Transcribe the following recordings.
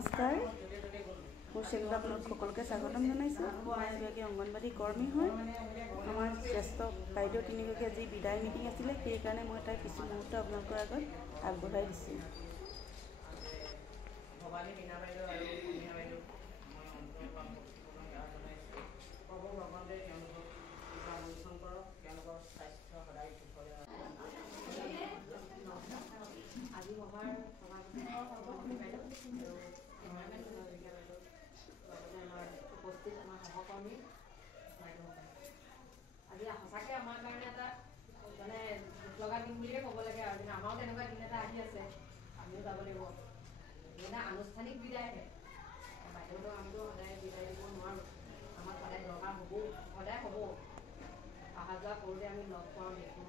নমস্কাৰ মোৰ চেনেলত আপোনালোক সকলোকে স্বাগতম জনাইছোঁ। মই এগৰাকী অংগনবাড়ী কৰ্মী হয়। আমাৰ জ্যেষ্ঠ বাইদেউ তিনিগৰাকী আজি বিদায় মিটিং আছিলে, সেইকাৰণে মই তাই কিছু মুহূৰ্ত আপোনালোকৰ আগত আগবঢ়াই দিছোঁ। আজি সঁচাকৈ আমাৰ কাৰণে এটা মানে দুখ লগা দিন বুলিয়ে ক'ব লাগে আৰু আমাৰো তেনেকুৱা দিন এটা আহি আছে, আমিও যাব লাগিব। এটা আনুষ্ঠানিক বিদায়হে, বাইদেউহঁতক আমিতো সদায় বিদায় দিব নোৱাৰোঁ, আমাক সদায় দৰকাৰ হ'ব, সদায় হ'ব। অহা যোৱা কৰোঁতে আমি লগ পাওঁ, দেখোঁ,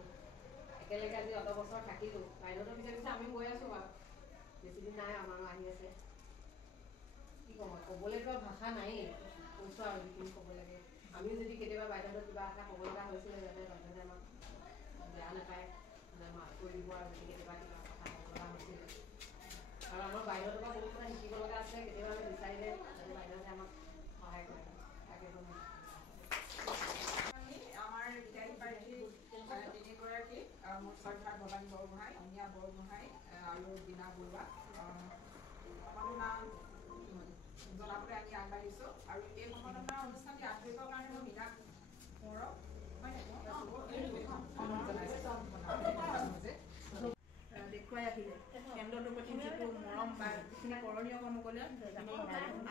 একেলগে আজি অত বছৰ থাকিলোঁ। বাইদেউহঁতৰ পিছে পিছে আমিও গৈ আছোঁ বাৰু, বেছিদিন নাই, আমাৰো আহি আছে। কি ক'ম, ক'বলৈতো ভাষা নায়েই, কৈছোঁ আৰু যিখিনি ক'ব লাগে। আমিও যদি কেতিয়াবা বাইদেউহঁতক কিবা এটা ক'ব লগা হৈছিলে, যাতে বাইদেউহঁতে আমাক বেয়া নাপায়, মানে মাফ কৰি দিব আৰু যদি কেতিয়াবা কিবা কথা ক'ব লগা হৈছিলে। আৰু আমাৰ বাইদেউহঁতৰ পৰা বহুত কথা শিকিব লগা আছে, কেতিয়াবা আমি বিচাৰিলে যাতে বাইদেউহঁতে আমাক সহায় কৰে। তাকে আমাৰ বিদায়ী প্ৰাৰ্থী তিনিগৰাকী, মোৰ শ্ৰদ্ধাৰ ভৱানী বৰগোহাঁই, অমিয়া বৰগোহাঁই আৰু বীণা বৰুৱা সম্বৰ্ধনা জনাবলৈ আমি আগবাঢ়িছোঁ। আৰু এই সম্বৰ্ধনা অনুষ্ঠানটি আন্তৰিকৰ কাৰণে মই মীনাক কোঁৱৰক দেখুৱাই আহিলে কেন্দ্ৰটোৰ প্ৰতি যিটো মৰম বা যিখিনি কৰণীয় কাম কৰিলে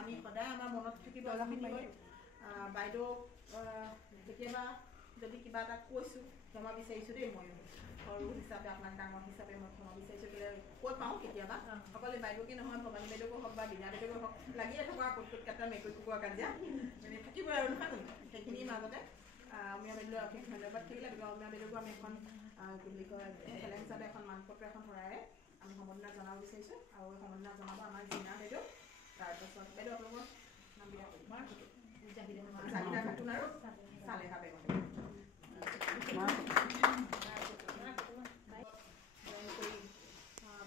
আমি সদায় আমাৰ মনত থাকিব। বাইদেউ কেতিয়াবা যদি কিবা এটা কৈছোঁ ক্ষমা বিচাৰিছোঁ দেই, মই সৰু হিচাপে আপোনাক ডাঙৰ হিচাপে মই ক্ষমা বিচাৰিছোঁ। কৈ পাওঁ কেতিয়াবা, অকলে বাইদেউকে নহয়, ভৱানী বাইদেউকো হওক বা বীণা বাইদেউকো হওক, লাগিয়ে থকা কুটকুট কাটা মেকুৰী কুকুৰা কাজিয়া মানে থাকিবই আৰু নহয় জানো। সেইখিনিৰ মাজতে অমিয়া বাইদেউলৈ অশেষ ধন্যবাদ থাকিলে। অমিয়া বাইদেউকো আমি এখন কি বুলি কয় খেলেং হিচাপে এখন মানপত্ৰ এখন শৰাই আমি সম্বৰ্ধনা জনাব বিচাৰিছোঁ। আৰু সম্বৰ্ধনা জনাব আমাৰ বীণা বাইদেউ, তাৰপাছত বাইদেউ আপোনালোকৰ নামবিলাক জাহিদা খাতুন আৰু চালেহা বেগম।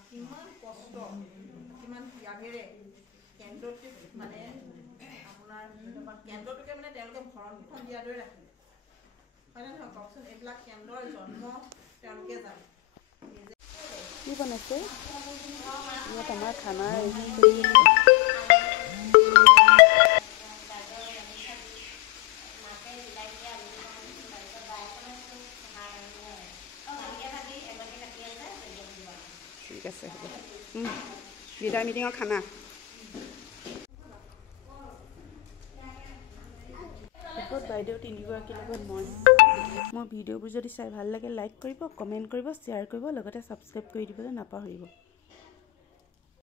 কিমান কষ্ট, কিমান ত্যাগেৰে কেন্দ্ৰটোক মানে আপোনাৰ কেন্দ্ৰটোকে মানে তেওঁলোকে ভৰণ পোষণ দিয়াৰ দৰে ৰাখিলে, হয়নে নহয় কওকচোন। এইবিলাক কেন্দ্ৰৰ জন্ম তেওঁলোকে জানে। কি বনাইছে ইয়াত আমাৰ খানাৰ আয়োজন কৰি আছে। ঠিক আছে, হ'ব। বিদায় মিটিঙৰ খানা শেষত বাইদেউ তিনিগৰাকীৰ লগত মই মোৰ ভিডিঅ'বোৰ যদি চাই ভাল লাগে লাইক কৰিব, কমেণ্ট কৰিব, শ্বেয়াৰ কৰিব, লগতে ছাবস্ক্ৰাইব কৰি দিবলৈ নাপাহৰিব।